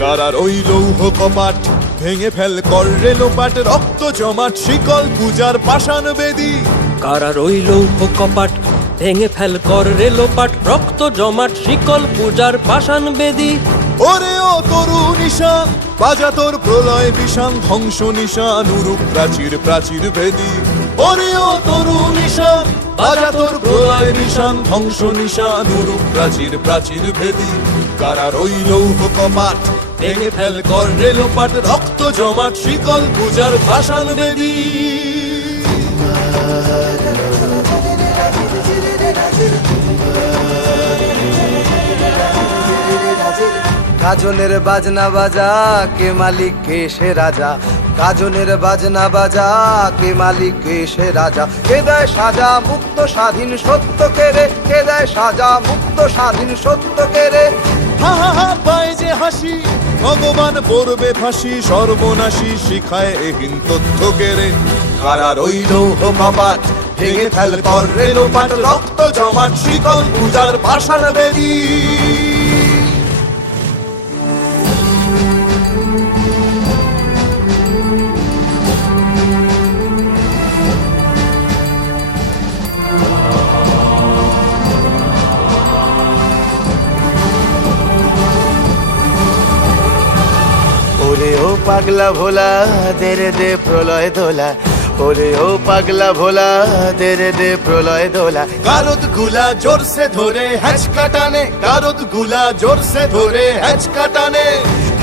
কারার ওই লৌহ কপাট ভেঙে ফেল কর রে লোপাট, রক্ত জমাট শিকল পূজার পাষাণ বেদী। কারার ওই লৌহ কপাট ভেঙে ফেল কর রে লোপাট, রক্ত জমাট শিকল পূজার পাষাণ বেদী। ওরে ও তরু নিশান বাজা তোর প্রলয় বিষান, ধ্বংস নিশান উরুপ প্রাচীর প্রাচীর ভেদী। ওরে ও তরু নিশান বাজা তোর প্রলয় নিশান, ধ্বংস নিশান উরুপ প্রাচীর প্রাচীর ভেদী। কারার ওই লৌহ কপাট ভেঙে ফেল কর রে লোপাট, রক্ত জমাট শিকল পূজার পাষাণ বেদী। গাজনের বাজনা বাজা, কে মালিক কে সে রাজা। গাজনের বাজনা বাজা, কে মালিক কে সে রাজা। কে দেয় সাজা মুক্ত স্বাধীন সত্য কেড়ে, কে দেয় সাজা মুক্ত স্বাধীন সত্য কেড়ে। হা হা হা পায় যে হাসি, ভগবান পড়বে ফাঁসি, সর্বনাশী শিখায় এহীন তথ্য কেড়ে। কারার ওই লৌহ কপাট ভেঙে ফেল কর রে লোপাট, রক্ত জমাট শিকল পূজার পাষাণ বেদী। ওরে ও পাগলা ভোলা দে রে দে প্রলয় দোলা। ওরে ও পাগলা ভোলা দে রে দে প্রলয় দোলা। গারদ গুলা জোরসে ধরে হ্যাচকা টানে, গারদ গুলা জোরসে ধরে হ্যাচকা টানে।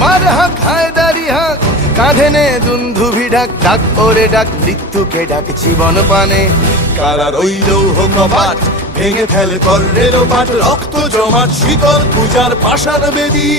মার হাক হায়দারি হাক, কাঁধে নে দুন্ধুভি ডাক। ডাক ওরে ডাক মৃত্যুকে ডাক জীবন পানে। কারার ওই লৌহ কপাট ভেঙে ফেল কর রে লোপাট, রক্ত জমাট শিকল পূজার পাষাণ বেদী।